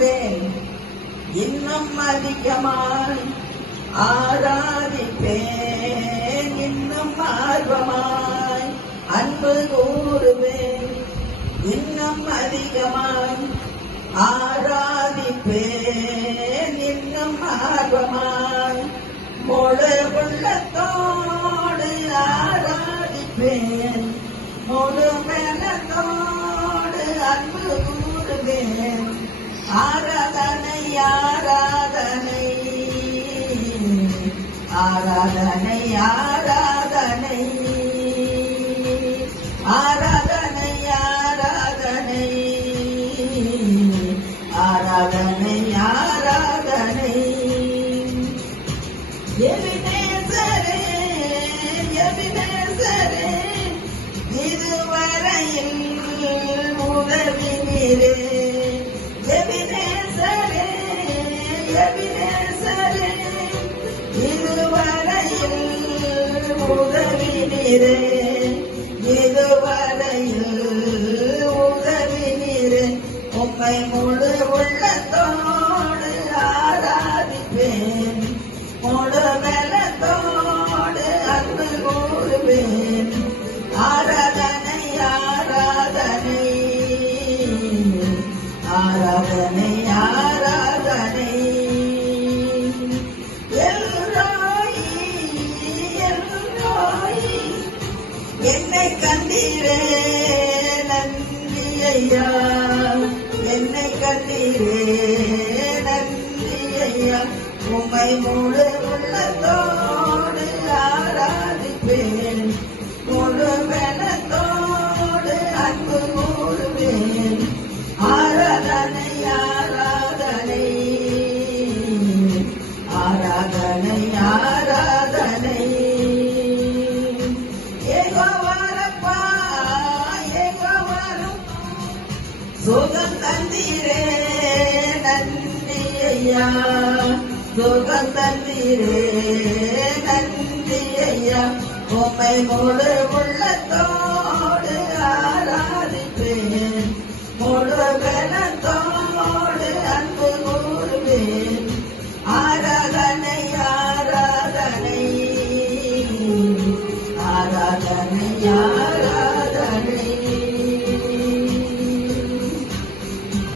கூறுவேன், இன்னும் அதிகமாய் ஆராதிப்பேன், இன்னும் ஆர்வமாய் அன்பு கூறுவேன், இன்னும் அதிகமாய் ஆராதிப்பேன், இன்னும் ஆர்வமாய் முழு உள்ளத்தோடு ஆராதிப்பேன், முழு மேலத்தோடு அன்பு கூறுவேன். ஆராதனை ஆராதனை ஆராதனை ஆராதனை ஆராதனை ஆராதனை ஆராதனை ஆராதனை. எபினேசரே எபினேசரே இதுவரையில் உதவி நீரே, எபினேசரே எபினேசரே இதுவரையில் உதவி நீரே, இதுவரையில் உதவி நீரே. உம்மை முழு உள்ளத்தோடு ஆராதிப்பேன், முழு மேலத்தோடு அன்பு கூறுவேன். ஆராதனை ஆராதனை ஆராதனை ஆராதனை. எல்ரோயி எல்ரோயி என்னை கண்டீரே நன்றி ஐயா, என்னை கண்டீரே நன்றி ஐயா. உம்மை முழு உள்ளத்தோடு ஆராதிப்பேன், முழு மேலத்தோடு அன்பு கூறுவேன். ஆராதனை ஆராதனை ஆராதனை ஆராதனை. ஏகோவாரப்பா ஏகோவாரும் சுகம் தந்தீரே நன்றி ஐயா, சுகம் தந்தீரே நன்றி ஐயா. உம்மை முழு உள்ளத்தோடு ஆராதிப்பேன், முழு